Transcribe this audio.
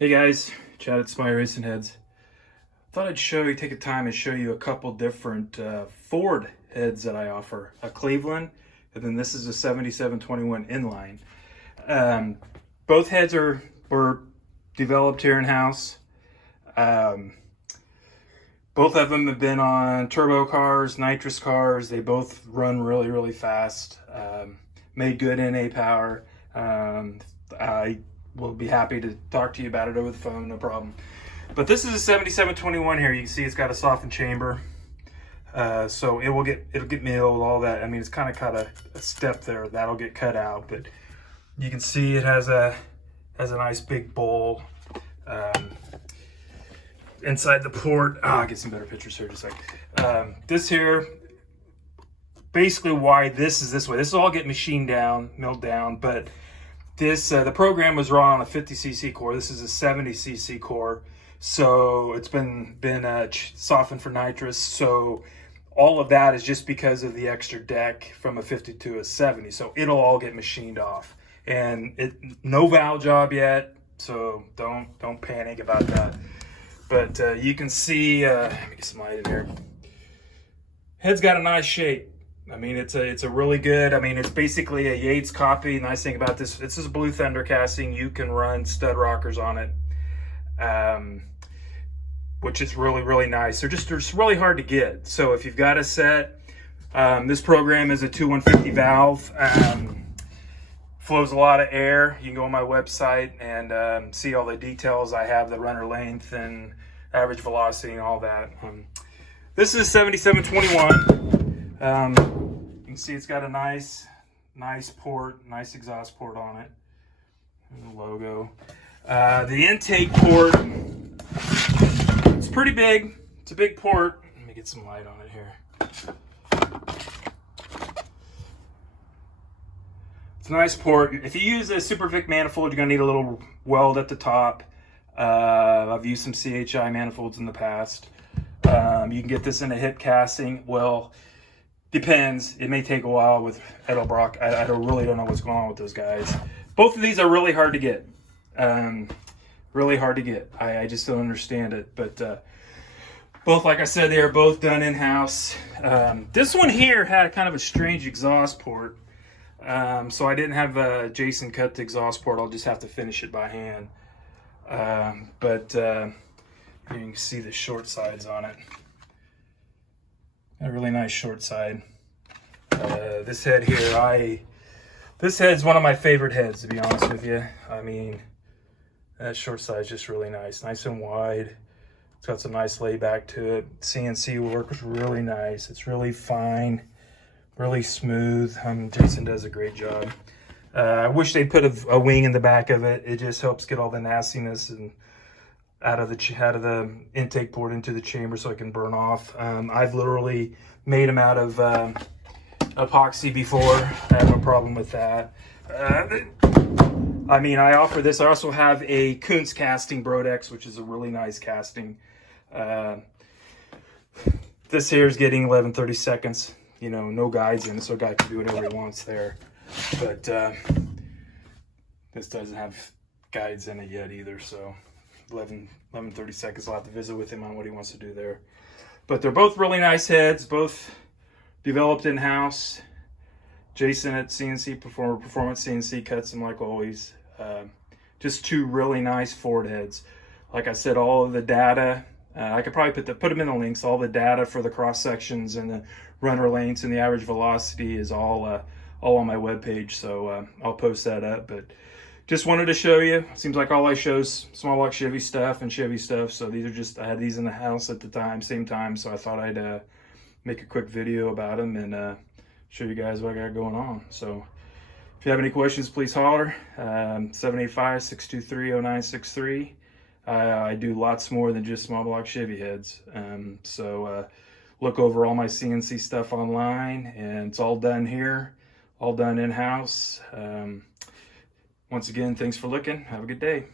Hey guys, Chad at Cnc Heads. Thought I'd take a time and show you a couple different Ford heads that I offer. A Cleveland, and then this is a 7721 inline. Both heads were developed here in house. Both of them have been on turbo cars, nitrous cars. They both run really fast. Made good NA power. I will be happy to talk to you about it over the phone, no problem. But this is a 7721 here. You can see it's got a softened chamber. So it'll get milled, all that. I mean, it's kind of cut a step there. That'll get cut out, but you can see it has a nice big bowl. Inside the port, I'll get some better pictures here just like. This here, basically why this is this way. This will all get machined down, milled down, but this, the program was run on a 50cc core. This is a 70cc core. So it's been softened for nitrous. So all of that is just because of the extra deck from a 50 to a 70. So it'll all get machined off. And no valve job yet, so don't panic about that. But you can see, let me get some light in here. Head's got a nice shape. I mean, it's a really good, I mean, it's basically a Yates copy. Nice thing about this is a Blue Thunder casting. You can run stud rockers on it, which is really nice. They're just really hard to get. So if you've got a set, this program is a 2150 valve. Flows a lot of air. You can go on my website and see all the details. I have the runner length and average velocity and all that. This is 7721. You can see it's got a nice port, nice exhaust port on it. And the logo. The intake port, it's pretty big. It's a big port. Let me get some light on it here. It's a nice port. If you use a Super Vic manifold, you're gonna need a little weld at the top. I've used some CHI manifolds in the past. You can get this in a hip casting. Well, depends. It may take a while with Edelbrock. I really don't know what's going on with those guys. Both of these are really hard to get. Really hard to get. I just don't understand it. But both, like I said, they are both done in-house. This one here had kind of a strange exhaust port. So I didn't have Jason cut the exhaust port. I'll just have to finish it by hand. But you can see the short sides on it. A really nice short side. This head here, this head's one of my favorite heads, to be honest with you. I mean, that short side is just really nice and wide. It's got some nice layback to it. CNC work is really nice. It's really fine, really smooth. Jason does a great job. I wish they'd put a wing in the back of it. It just helps get all the nastiness and out of the intake port into the chamber so it can burn off. I've literally made them out of epoxy before. I have no problem with that. I mean, I offer this. I also have a Cnc casting Brodex, which is a really nice casting. This here is getting 11/30 seconds. You know, no guides in it, so a guy can do whatever he wants there. But this doesn't have guides in it yet either, so 11:30 seconds. I'll have to visit with him on what he wants to do there. But they're both really nice heads, both developed in-house. Jason at Cnc Performance CNC cuts them like always. Just two really nice Ford heads. Like I said, all of the data, I could probably put them in the links. All the data for the cross sections and the runner lengths and the average velocity is all on my webpage. So I'll post that up. But just wanted to show you. Seems like all I show is small block Chevy stuff and Chevy stuff. So these are just, I had these in the house at the same time. So I thought I'd make a quick video about them and show you guys what I got going on. So if you have any questions, please holler. 785-623-0963. I do lots more than just small block Chevy heads. So look over all my CNC stuff online, and it's all done here, all done in-house. Once again, thanks for looking. Have a good day.